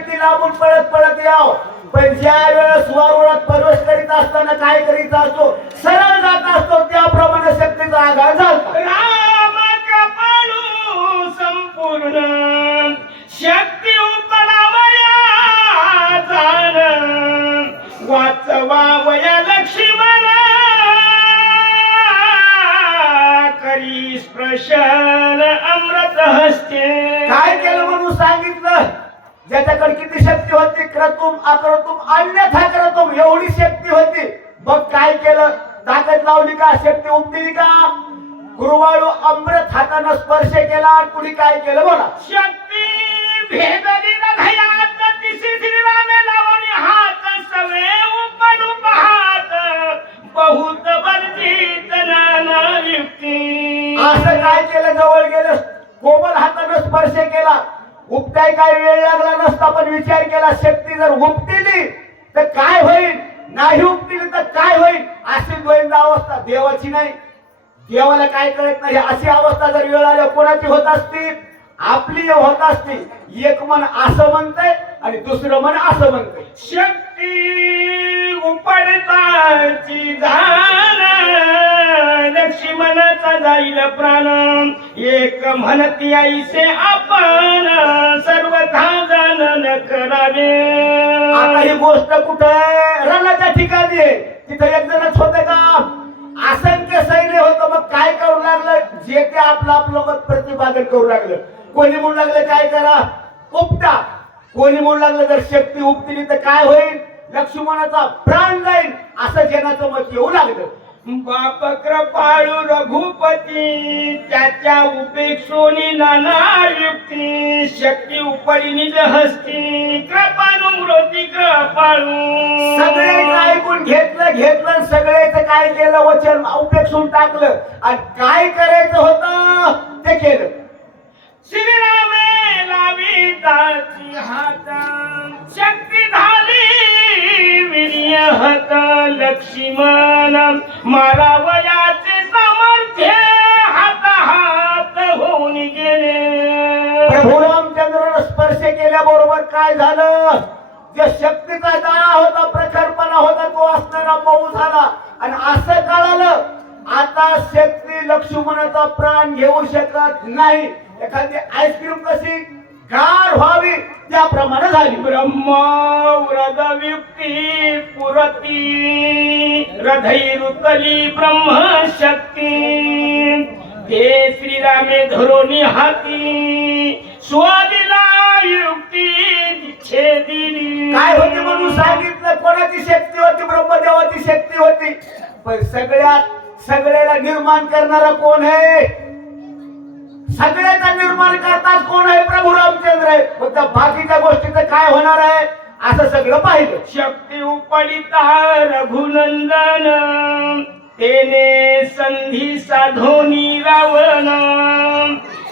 किती लांबून पळत पळत याव, पण ज्या वेळेस वारुळात प्रवेश करीत असताना काय करीत असतो, सरळ जात असतो, त्याप्रमाणे शक्तीचा आघात झाला. राम कृपाळू संपूर्ण शक्ती उपडावया जाण वाचवावया लक्ष्मण करी स्पर्शन अमृत हस्ते. काय केलं म्हणून सांगितलं, ज्याच्याकडे किती शक्ती होती, क्रतुम अक्रतुम अन्यथा क्रतुम एवढी शक्ती होती. बघ काय केलं, ताकद लावली का, शक्ती उपदिली का, गुरुवाळू अमृत हाताने स्पर्श केला आणि कुणी काय केलं बोला. शक्ती भेदली न घयात तिसी श्रीरामे लावणी हात सवे उपडू पाहात बहुत वर्जित नाना युक्ती. असं काय केलं, जवळ गेलं, कोमल हाताने स्पर्श केला, उपटाय काय वेळ लागला नसता, पण विचार केला शक्ती जर उपटिली तर काय होईल, नाही उपटिली तर काय होईल. अशी द्वैत अवस्था देवाची नाही, देवाला काय कळत नाही. अशी अवस्था जर वेळ आल्या कोणाची होत असती, आपली होत असती. एक मन असं म्हणतंय आणि दुसरं मन असं म्हणतंय. शक्ती उपडताची जाण लक्ष्मणाचा जाईल प्राण एक म्हणती आईसे आपण सर्वथा जाणन करावे. आता ही गोष्ट कुठे रणाच्या ठिकाणी आहे, तिथे एक जणच होते का, असंख्य सैन्य होतं. मग काय करू लागलं, जे ते आपलं आपलं मत प्रतिपादन करू लागलं. कोणी म्हणू लागलं काय करा, उपटा. कोणी म्हणू लागलं जर शक्ती उपटली तर काय होईल, लक्ष्मणाचा प्राण जाईल, असं जनाचं मत येऊ लागलं. बाप कृपाळू रघुपती त्याच्या उपेक्षोनी नाना युक्ती शक्ती उपडी निज हस्ती कृपाणू मृती कृपाळू. सगळ्याचं ऐकून घेतलं सगळ्याचं काय केलं, वचन उपेक्षून टाकलं आणि काय करायचं होतं ते केलं. श्रीरामे लावी दाची हात शक्ती झाली वीर्य हत लक्ष्मण मारावयाचे सामर्थ्य हात हात होऊन गेले. प्रभू रामचंद्रानं स्पर्श केल्याबरोबर काय झालं, जे शक्तीचा जाळा होता, प्रखरपणा होता, तो असणारा मऊ झाला आणि असं कळालं आता शक्ती लक्ष्मणाचा प्राण घेऊ शकत नाही. एखादी आईस्क्रीम कशी गार व्हावी त्याप्रमाणे झाली. ब्रह्म व्रतयुक्ती पुरती हृदयरुतली ब्रह्मशक्ती ते श्रीरामे धरोनी हाती स्वादिला युक्ती छेदिली. काय होते म्हणून सांगितलं, कोणाची शक्ती होती, ब्रह्मदेवाची शक्ती होती. पण सगळ्याला निर्माण करणारा कोण आहे, सगळ्याचा निर्माण करतात कोण आहे, प्रभू रामचंद्र आहे. फक्त बाकीच्या गोष्टीचं काय होणार आहे असं सगळं पाहिलं. शक्ती उपडिता रघुनंदन तेने संधी साधोनी रावण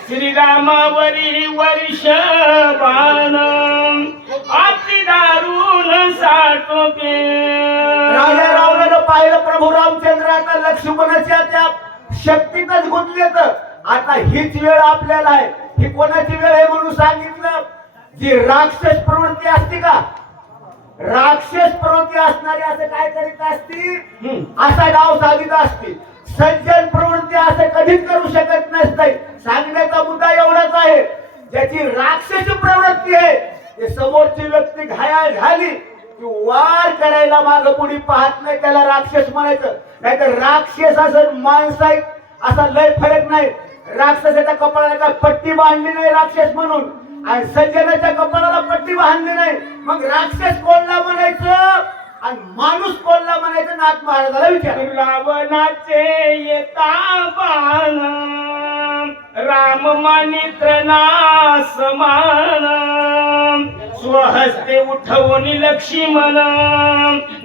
श्रीरामावरी वर्ष बाण अति दारुण साठोके. राजा रावणानं पाहिलं प्रभू रामचंद्र आता लक्ष्मणाच्या त्या शक्तीतच गुंतलेत. आता हीच वेळ आपल्याला आहे. ही कोणाची वेळ आहे म्हणून सांगितलं, जी राक्षस प्रवृत्ती असते का, राक्षस प्रवृत्ती असणारी असं काय करीत असती, असा डाव साधित असते. सज्जन प्रवृत्ती असं कधीच करू शकत नसते. सांगण्याचा मुद्दा एवढाच आहे, ज्याची राक्षसी प्रवृत्ती आहे ते समोरची व्यक्ती घायाळ झाली की वार करायला माग पुढे पाहत नाही, त्याला राक्षस म्हणायचं. नाहीतर राक्षस असं माणूस आहे असा लय फरक नाही. राक्षसाच्या कपाळाला काय पट्टी बांधली नाही राक्षस म्हणून, आणि सज्जनाच्या कपाळाला पट्टी बांधली नाही, मग राक्षस कोणला म्हणायचं आणि माणूस कोणला म्हणायचं. नाथ महाराजाला विचार. रावणाचे येता बाण राम मानित्र नास मान स्वहस्ते उठवून लक्ष्मण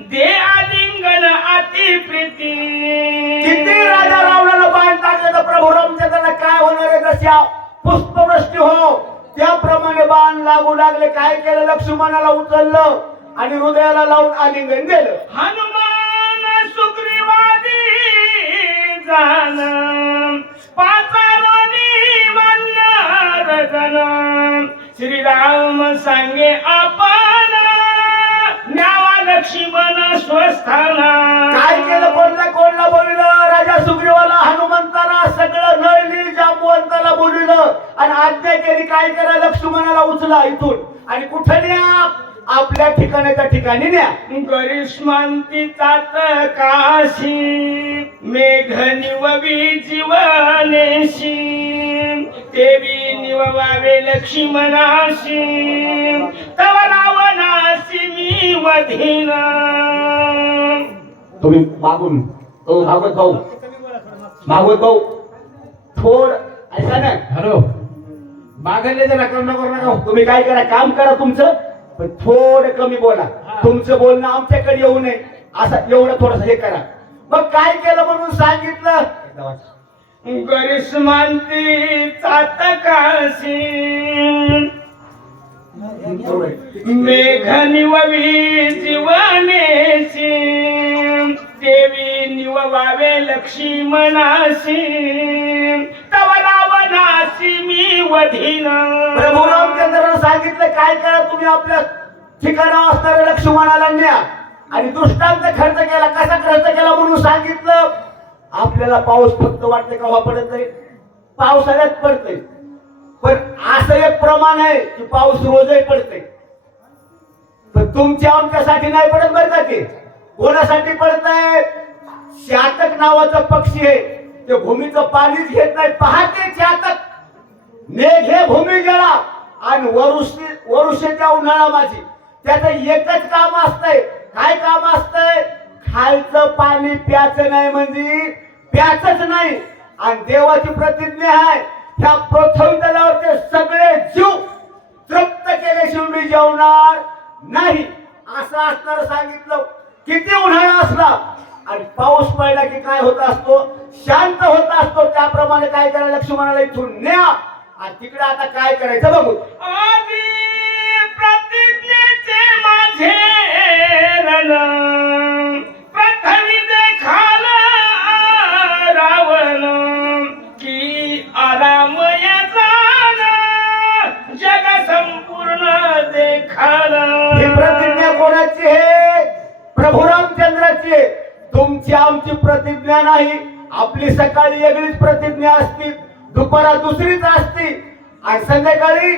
दे आलिंगन अति प्रीती. किती राजा रावणाला बाण टाकलं तर प्रभू रामचंद्राला काय होणार आहे, जशा पुष्पवृष्टी हो त्याप्रमाणे बाण लागू लागले. काय केलं, लक्ष्मणाला उचललं आणि हृदयाला लावून आलिंगन दिलं. हनुमान सुग्रीवादी जाण पाचारोनी वल्लर गण श्रीराम सांगे आपण न्यावा लक्ष्मण स्वस्थाना. काय केलं, कोणला बोललं? राजा सुग्रीवाला हनुमंताला सगळं नळली जांबुवंताला बोलविलं आणि आज्ञा केली काय करा, लक्ष्मणाला उचला इथून आणि कुठं न्या, आपल्या ठिकाणाच्या ठिकाणी न्या. गरिष्मांती तात काशी मेघ निववी जीवनेशी देवी निववावे लक्ष्मणाशी तव रावणाशी मी वधीन. तुम्ही मागून भागवत भाऊ ऐका ना, हॅलो मागले जरा करू नका. तुम्ही काय करा, काम करा तुमचं, पण थोडं कमी बोला. तुमचं बोलणं आमच्याकडे येऊ नये असं एवढं थोडस हे करा. मग काय केलं म्हणून सांगितलं. गरिष्मांती चातकाशी मेघ निववी जीवनेशी देवी निववावे लक्ष्मणाशी तव रावणाशी मी वधीन. प्रभू रामचंद्रानं सांगितलं काय करा, तुम्ही आपल्या ठिकाणावर असणाऱ्या लक्ष्मणाला न्या आणि दृष्टांत खर्च केला. कसा खर्च केला म्हणून सांगितलं. आपल्याला पाऊस फक्त वाटते का पडत नाही, पावसाळ्यात पडते, पण असं एक प्रमाण आहे की पाऊस रोजही पडते. पण तुमच्या आमच्यासाठी नाही पडत बरं का. ते कोणासाठी पडत आहे? चातक नावाचा पक्षी आहे, ते भूमीचं पाणीच घेत नाही. पहाटे चातक मेघे भूमी जळा आणि वरुषेच्या उन्हाळा माझी. त्याचं एकच काम असतंय. काय काम असतंय? खालचं पाणी प्याचं नाही, म्हणजे प्याचंच नाही. आणि देवाची प्रतिज्ञा आहे, ह्या पृथ्वी तलावरचे सगळे जीव तृप्त केल्याशिवाय मी जेवणार नाही असं असणार सांगितलं. किती उन्हाळा असला आणि पाऊस पडला की काय होत असतो, शांत होत असतो. त्याप्रमाणे काय करायला, लक्ष्मणाला इथून न्या आणि तिकडे आता काय करायचं बघू. आधी प्रतिज्ञेचे माझे रण प्रथमी देखाल रावण की आरामय जाण जग संपूर्ण देखाल. ही प्रतिज्ञा कोणाची आहे? प्रभू रामचंद्राची आहे. तुमची आमची प्रतिज्ञा नाही. आपली सकाळी वेगळीच प्रतिज्ञा असती, दुपारा दुसरीच असती आणि संध्याकाळी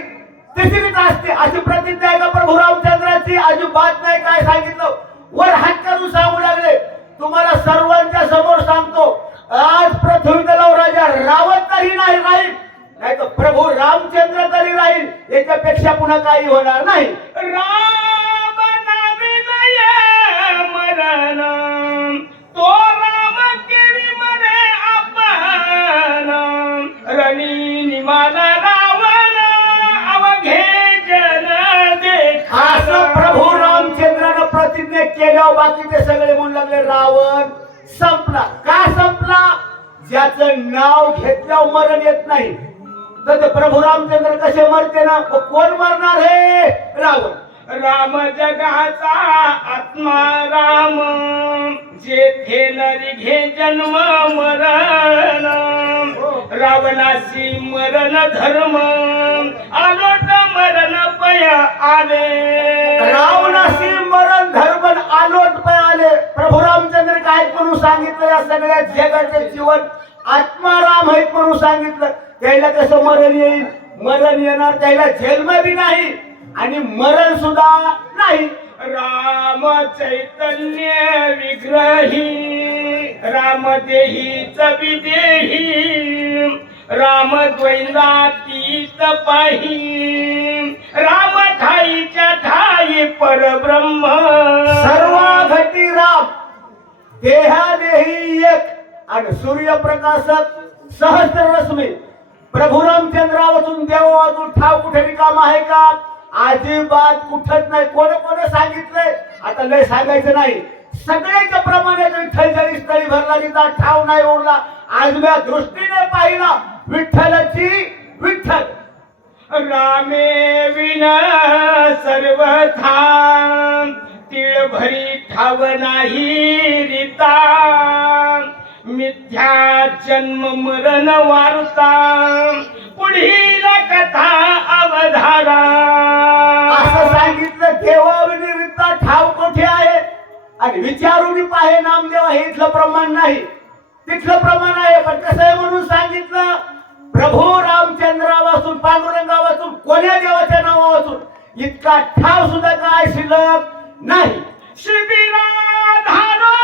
तिसरीच असते. अशी प्रतिज्ञा आहे का प्रभू रामचंद्राची? अजिबात नाही. काय सांगितलं? वर हात करून सांगू लागले. तुम्हाला सर्वांच्या समोर सांगतो, आज पृथ्वी तलावर राजा रावण तरी नाही राहील, नाही तर प्रभू रामचंद्र तरी राहील. याच्यापेक्षा पुन्हा काही होणार नाही. राम नाविनय मरण तो राम केवी मरे आपण रणी निमाला रावण अवघे जन देखा. असं प्रभू रामचंद्रानं प्रतिज्ञा केल्यावर बाकीचे सगळे म्हणू लागले रावण संपला. का संपला? ज्याचं नाव घेतल्यावर मरण येत नाही. तर ते प्रभू रामचंद्र कसे मरते ना, कोण मरणार हे? रावण. राम जगाचा आत्मा राम जेथे नरी घे जन्म मरण रावणाशी मरण धर्म आलोट मरण पय आले. रावणाशी मरण धर्म आलोट पय आले. प्रभू रामचंद्र काय म्हणून सांगितलं? या सगळ्या जगाचे जीवन आत्मा राम आहेत म्हणून सांगितलं. त्याला कसं मरण येईल? मरण येणार, त्याला जन्म बी नाही आणि मरण सुद्धा नाही. राम चैतन्य विग्रही राम देहीच विदेही राम द्वैतातीत पाही राम ठाईच्या ठाई परब्रह्म. सर्व घटी राम देहा देही एक आणि सूर्यप्रकाशक सहस्र रश्मी. प्रभू रामचंद्रा वाचून देव वाचून ठाव कुठे रिकाम आहे का? अजिबात कुठच नाही. कोण सांगितलंय? आता लय सांगायचं नाही. सगळ्याच्या प्रमाणे विठ्ठल जरी स्थळी भरला तिचा ठाव नाही उरला. आजव्या दृष्टीने पाहिला विठ्ठलाची विठ्ठल. रामे विना सर्वथा तिळ भरी ठाव नाही रीता मिथ्या जन्म मरण वार्ता पुढील कथा धारा असं सांगितलं. देवाविनिरित्ता ठाव कोठे आहे आणि विचारून पाहे नामदेव, हे इथलं प्रमाण नाही, तिथलं प्रमाण आहे. पण कसं आहे म्हणून सांगितलं, प्रभू रामचंद्रावाचून, पांडुरंगा वाचून, कोण्या देवाच्या नावा वाचून इतका ठाव सुद्धा काय शिल्लक नाही. शिबिराधारा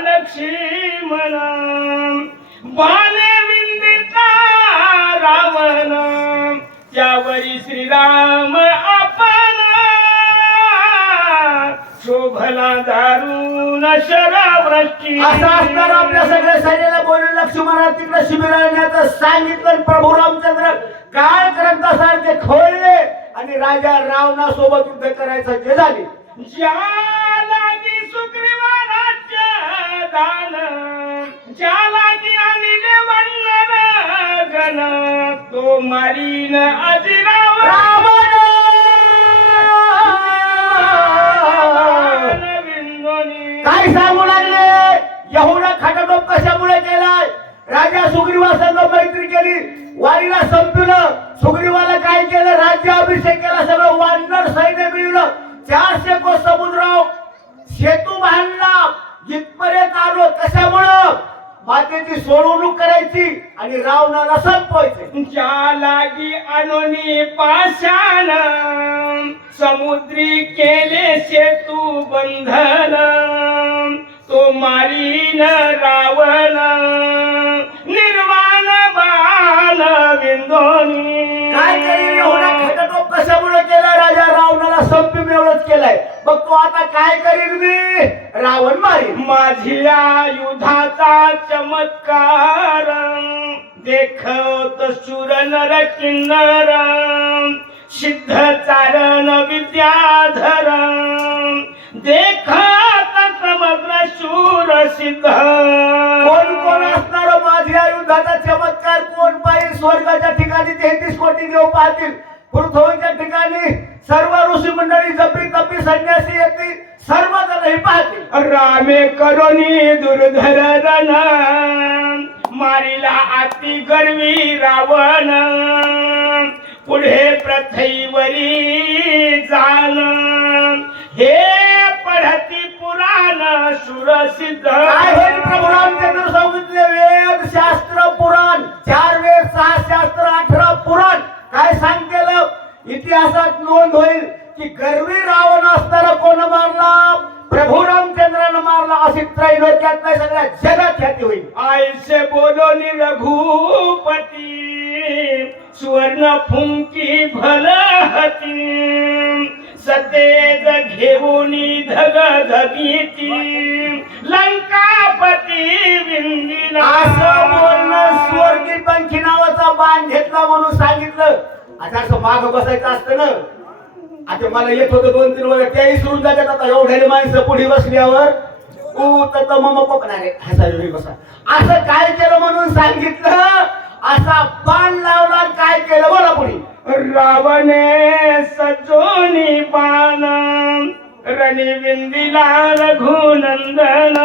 लक्ष्मण बाणे विंदिता रावण त्यावरी श्रीराम आपण शोभला दारुण शरावृष्टी. असं असणार आपल्या सगळ्या सैन्याला बोलून लक्ष्मणाला तिकडे शिबिराण्याचं सांगितलं. प्रभू रामचंद्र काय ग्रंथासारखे खोळले आणि राजा रावणासोबत युद्ध करायचं जे झाले. ज्या लागी सुग्रीवा राज्य दान ज्या लागी अनिले वन्नर गण तो मारीन अजिराव रावण विंदोनी. काय सांगू लागले, एवढा खटाटोप कशामुळे केलाय. राजा सुग्रीवा संग मैत्री केली, वारीला संपवलं. सुग्रीवाला काय केलं, राज्याभिषेक केला, सगळं वानर सैन्य मिळवलं, 400 कोस समुद्राव सेतू बांधला. इथपर्यंत आलो कशामुळं, मातेची सोडवणूक करायची आणि रावणाला संपवायचे. ज्या लागी अनोनी पाषाण समुद्री केले सेतू बंधन तो मारीन रावण निर्वाण बाण विंदोनी. काय करेल, एवढा खटाटोप कशामुळे केला, राजा रावणाला संपी एवढंच केलाय. मग तो आता काय करील, मी रावण मारील. माझी आयुधाचा चमत्कार देखत शूर नर किन्नर सिद्ध चारण विद्याधर देखत समग्र शूर सिद्ध. कोण कोण असणार माझ्या युद्धाचा चमत्कार, कोण पाहिजे. स्वर्गाच्या ठिकाणी 33 कोटी देव पाहतील, पृथ्वीच्या ठिकाणी सर्व ऋषी मंडळी, जपी तपी संन्यासी येतील, सर्व जण हे पाहतील. रामे करोनी दुर्धर रण मारिला अति गर्वी रावण पुढे प्रथईवरी जाण हे पढती पुराण सुरसिद्ध. काय होईल, प्रभू रामचंद्र सांगितले, वेद शास्त्र पुराण, 4 वेद 6 शास्त्र 18 पुराण. काय सांगतेलं, इतिहासात नोंद होईल की गर्वी रावण असताना कोण मारला, प्रभू रामचंद्रानं मारला. अशी त्रैलोक्यात नाही, सगळ्या जगात ख्याती होईल. आयसे बोलोनी रघुपती सुवर्ण फुंकी भलहती सतेज घेऊनी धग धगीती लंकापती विंदिला. असं बोलणं स्वर्गी पंखी नावाचा बाण घेतला म्हणून सांगितलं. आता असं माग बसायचं असतं ना. आता मला येत होतं 2-3 वेळा, त्याही सुरून जातात. आता एवढ्याने माणसं पुढे बसल्यावर तर मग पकडारे हसावी बसा. असं काय केलं म्हणून सांगितलं, असा बाण लावला. काय केलं बोला पुढे. रावणे सजोनी बाण रणी विंदिला रघुनंदन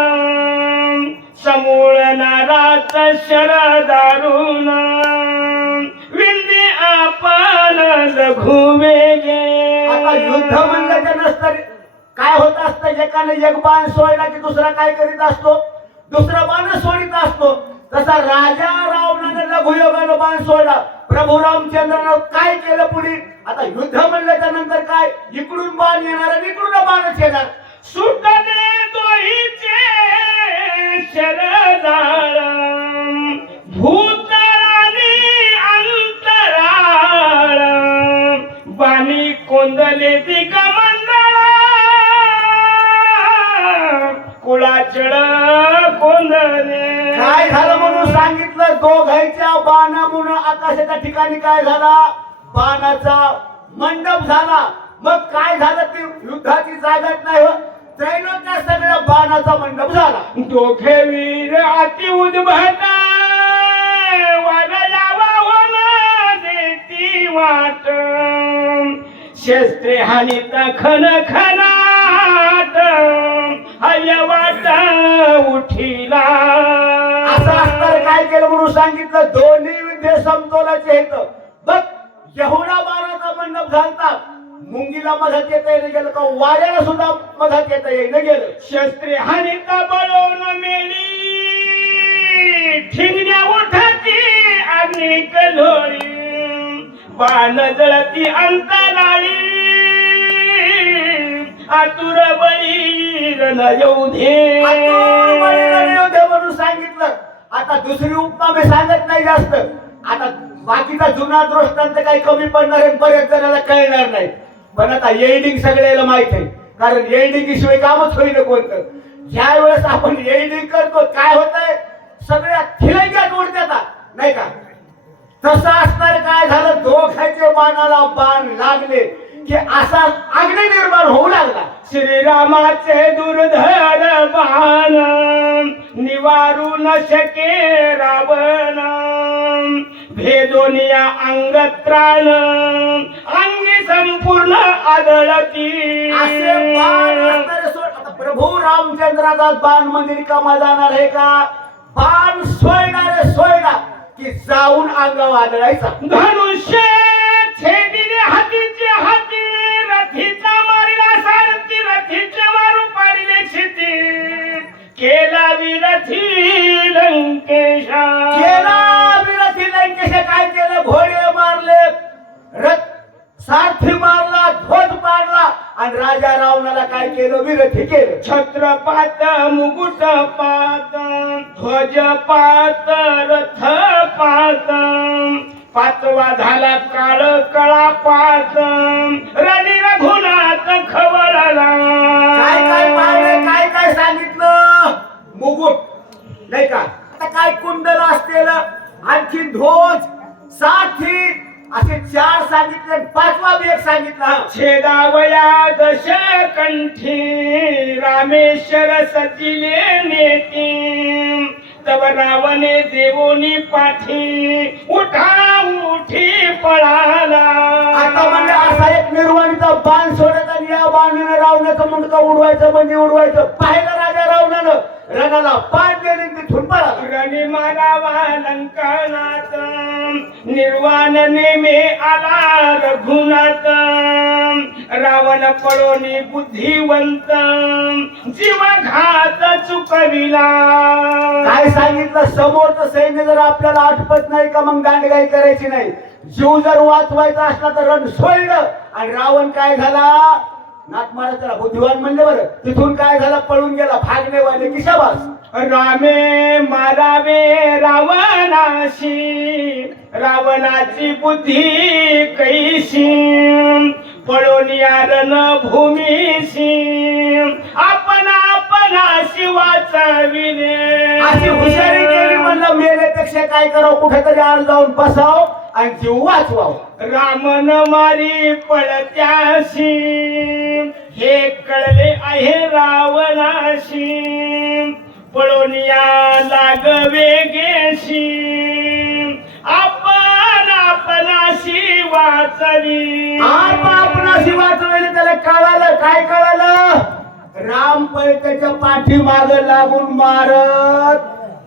समूळ नारात शरदारुण विंदी आपण रघुवेगे. आता युद्ध म्हणलं नसतं काय होत असतं, एकाने एक बाण सोडला की दुसरा काय करीत असतो, दुसरा बाण सोडित असतो. तसा राजा रावणाने लघुयोगानं बाण सोडला. प्रभू रामचंद्रानं काय केलं पुढे, आता युद्ध म्हणल्याच्या नंतर काय, इकडून बाण येणार आणि इकडून बाणच येणार. सुटले दोहीचे शरदाळ भूतळानी अंतराळ बाणी कोंदले दिगमंडळ कुळाचळ कोंदले. काय झालं म्हणून सांगितलं, दोघांच्या बाणामुळे आकाशाच्या ठिकाणी काय झाला, बाणाचा मंडप झाला. मग काय झालं, ती युद्धाची जागाच नाही हो, त्रैलोक्यात सगळ्या बाणाचा मंडप झाला. दोघे वीर अति उद्भट वादळावा होणं देती वाट शस्त्रे हानित खन खनाट हय वाट उठिला. असं असताना काय केलं म्हणून सांगितलं, दोन्ही विद्ये समतोलाचे आहेत. बघ एवढा बाणाचा मंडप घालतात, मुंगीला मधात येता येणं गेलं का वाऱ्याला सुद्धा मधात येता येणं गेलं. शस्त्रे हानिता बळवून मेली ठिंगण्या उठाती अग्नी कलोळी बाण जळती अंतराळी आतुर बळीरण येऊ दे. आतूर बळीरण येऊ दे म्हणून सांगितलं. आता दुसरी उपमा मी सांगत नाही जास्त. आता बाकीचा जुना दृष्टांत काही कमी पडणार आहे, बऱ्याच जणांना कळणार नाही. पण आता एडिंग सगळ्याला माहित आहे, कारण एडिंग शिवाय कामच होईल कोणतं. ज्या वेळेस आपण एडिंग करतो काय होतंय, सगळ्या थिरंग्यात उडतात नाही का. तसं असणार काय झालं, दोघांच्या बाणाला बाण लागले की असा अग्नी निर्माण होऊ लागला. श्रीरामाचे दुर्धर बाण निवारू न शके रावण भेदोनिया अंग त्राण अंगी संपूर्ण आदळती. असे बाण असणारे आता प्रभू रामचंद्राचा बाण मंदिर कामा जाणार आहे का, बाण सोयणारे सोयणार की जाऊन अंगावर आदळायचा. धनुष्य छेदिले हातीचे हाती रथीचा मारिला सारथी रथीचे मारू पाडिले क्षिती केला विरथी लंकेशा. केला विरथी लंकेश काय केलं, घोडे मारले, रथ सारथी मारला, ध्वज पाडला आणि राजा रावणाला काय केलं, विरथी केलं. छत्रपात मुकुट पात ध्वज पात रथ पात पाचवा झाला काळ कळा पात रणी रघुनाथ खवळला. काय काय पाहिलं, काय काय सांगितलं, मुकुट नाही का, आता काय कुंडल असलेलं, आणखी ध्वज, सारथी असे 4 सांगितले, 5वा बी एक सांगितला. छेदावया दश कंठी रामेश्वर सचिले नेती तव रावणे देवोनी पाठी उठा उठी पळाला. आता म्हणजे असा एक निर्वाणीचा बाण सोडत आणि या बाणाने रावणाचं मुंडकं उडवायचं म्हणजे उडवायचं. पाहिलं राजा रावणानं रणाला पाठ दिली तिथून पळाला. रणी मारावा लंकानाथ निर्वाण नेमे आला रघुनाथ रावण पळोनी बुद्धिवंत जीव घात चुकविला. काय सांगितलं, समोरचं सैन्य जर आपल्याला आठवत नाही का मग दांडगाई करायची नाही. जीव जर वाचवायचा असला तर रण सोडलं आणि रावण काय झाला, नाक मारत त्याला बुद्धिवान म्हणले बरं, तिथून काय झाला, पळून गेला. भागणे वाले की शाबास. रामे मारावे रावणाशी रावणाची बुद्धी कैशी पळोनिया रणभूमीशी आपण आपणाशी वाचविले. अशी हुशारी केली, म्हणलं मेल्यापेक्षा काय करावं, कुठेतरी आड जाऊन बसाव आणि जीव वाचवाव. रामन मारी पळत्याशी हे कळले आहे रावणाशी पळोनिया लागवे गेशी आपण आपणाशी वाचली. आपणाशी वाचवले त्याला कळालं. काय कळालं, राम त्याच्या पाठीमाग लागून मारत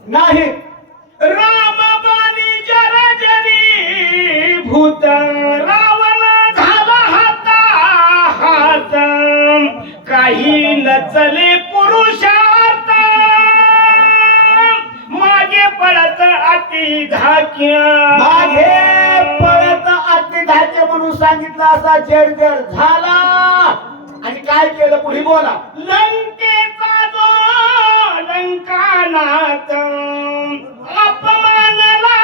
नाही. राम बाणी जरजरी भूत रावण झाला हाता हात काही नचले पुरुषार्थ मागे पळत अति धाक्य. मागे पळत अति धाके म्हणून सांगितलं. असा जडजड झाला आणि काय केलं पुढे बोला. लंकेचा जो लंकानाथ अपमानला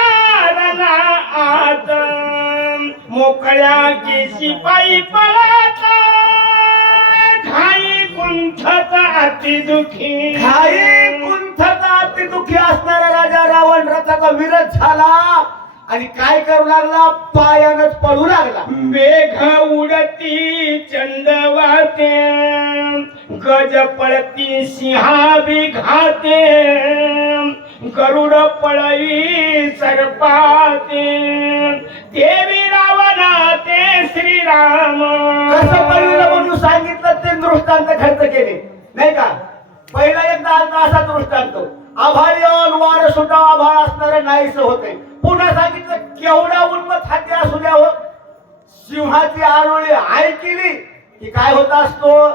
रणा आत मोकळ्या केशी पायी पळत घाई कुंठत अति दुखी. घाई कुंठता अति दुःखी असणारा राजा रावण रथाचा विरथ झाला आणि काय करू लागला, पायानच पळू लागला. मेघ उडती चंदवाते गज पळती सिंहा बिघाते गरुड पळई सर्पाते देवी रावणा ते श्रीराम. कसं पळलं म्हणून सांगितलं, ते दृष्टांत खर्च केले नाही का. पहिला एकदा आलता असा दृष्टांत, आभाळ येऊन वार सुटा आभाळ असणारं नाहीस होते. पुन्हा सांगितलं केवढा उन्मत हाती असू द्या हो, सिंहाची आरोळी ऐकली की काय होत असतो,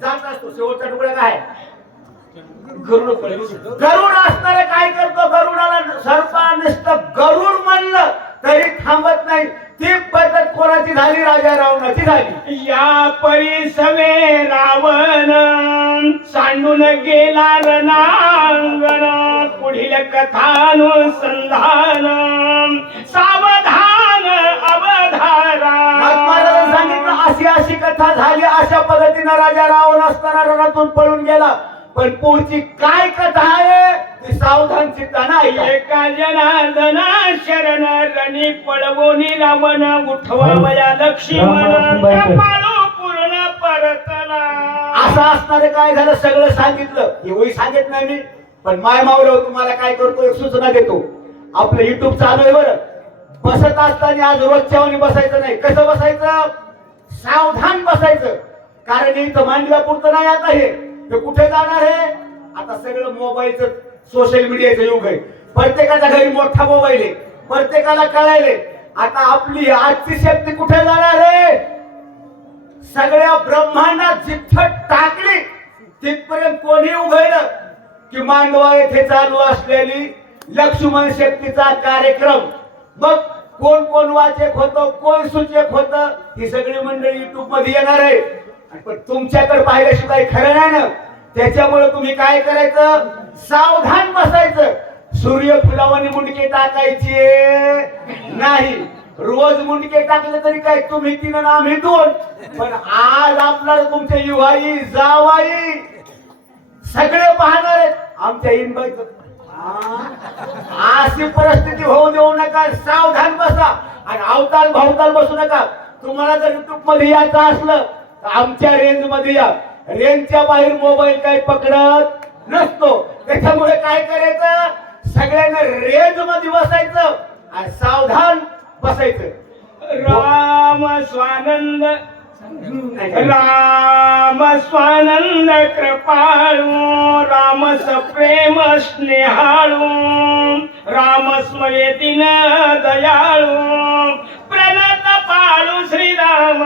जात असतो. शेवटचा तुकडा काय, गरुड असणारे काय करतो, गरुडाला सर्पा नुसतं गरुड म्हणलं तरी थांबत नाही. ती पद्धत कोणाची झाली, राजा रावणाची झाली. या परिसवे रावण सांडून गेला रणांगण, पुढील कथानुसंधान सावधान अवधारा. महात्मारांनी सांगितलं अशी अशी कथा झाली, अशा पद्धतीनं राजा रावण असताना रणातून पळून गेला. पण पुढची काय कथा आहे ती सावधान चित्तानं ऐका. एका जनार्दना शरण रणी पळवोनी रावण, उठवावया लक्ष्मण कपाळू पूर्ण परतला. असं असणारे काय झालं सगळं सांगितलं. हे वही सांगित नाही मी, पण माय मावलं तुम्हाला काय करतो, एक सूचना देतो. आपलं युट्यूब चालू आहे बरं. बसत असताना आज रोजच्या वाणी बसायचं नाही. कसं बसायचं, सावधान बसायचं. कारण इथं मांडव्या पुरतं नाही आता हे कुठे जाणार आहे. आता सगळं मोबाईलचं सोशल मीडियाचं युग आहे. प्रत्येकाच्या घरी मोठा मोबाईल आहे, प्रत्येकाला कळायले. आता आपली आजची शक्ती कुठे जाणार आहे, सगळ्या ब्रह्मांडात जिथं टाकली तिथपर्यंत कोणी उघडलं की मांडवा येथे चालू असलेली लक्ष्मण शक्तीचा कार्यक्रम. मग कोण कोण वाचक होतं, कोण सूचक होतं, ही सगळी मंडळी युट्यूब मध्ये येणार आहे. पण तुमच्याकडे पाहिल्याशिवाय खरं नाही ना. त्याच्यामुळे तुम्ही काय करायचं, सावधान बसायचं. सूर्य फुलावानी मुंडके टाकायचे नाही. रोज मुंडके टाकले तरी काय, तुम्ही 3 आणि आम्ही 2. पण आज आपल्याला तुमचे युवाई जावाई सगळे पाहणार आहेत आमच्या इनबाई. अशी परिस्थिती होऊ देऊ नका. सावधान बसा आणि अवताल भावताल बसू नका. तुम्हाला जर युट्यूब मध्ये यायचं असलं तर आमच्या रेंज मध्ये या. रेंजच्या बाहेर मोबाईल काही पकडत नसतो. त्याच्यामुळे काय करायचं, सगळ्यांना रेंज मध्ये बसायचं आणि सावधान बसायचं. राम स्वानंद राम स्वानंद कृपाळू, राम सप्रेम स्नेहाळू, राम स्मये दिन दयाळू, प्रणत पाळू श्रीराम.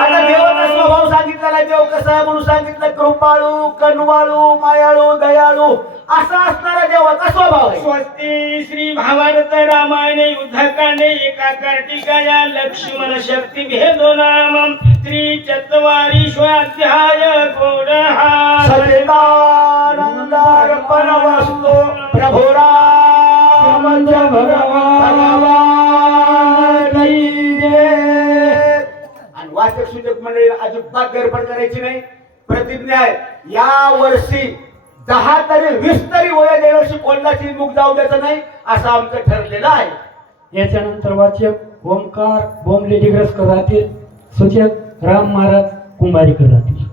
आता देवाचा स्वभाव सांगितलेला, देव कसा आहे म्हणून सांगितलं, कृपाळू, कनवाळू, मायाळू, दयाळू असा असणारा देवाचा स्वभाव आहे. स्वस्ती श्री भावार्थ रामायण युद्धकांडे एका कार्तिकाया लक्ष्मण शक्ती भेदो नाम त्रिचत्वारिंशोऽध्याय घोडहा. सच्चिदानंदार्पणमस्तु. प्रभु रामचंद्र भगवान की जय. आणि वाचक सूचक मंडळी अजिबात गडबड करायची नाही. प्रतिज्ञा आहे, या वर्षी 10 तरी 20 तरी वया देवर्षी कोणाची मुख जाऊ द्यायचं नाही असं आमचं ठरलेलं आहे. याच्यानंतर वाचक ओमकार बोंबले डिग्रस राहतील, सूचक राम महाराज कुंभारीकर राहतील.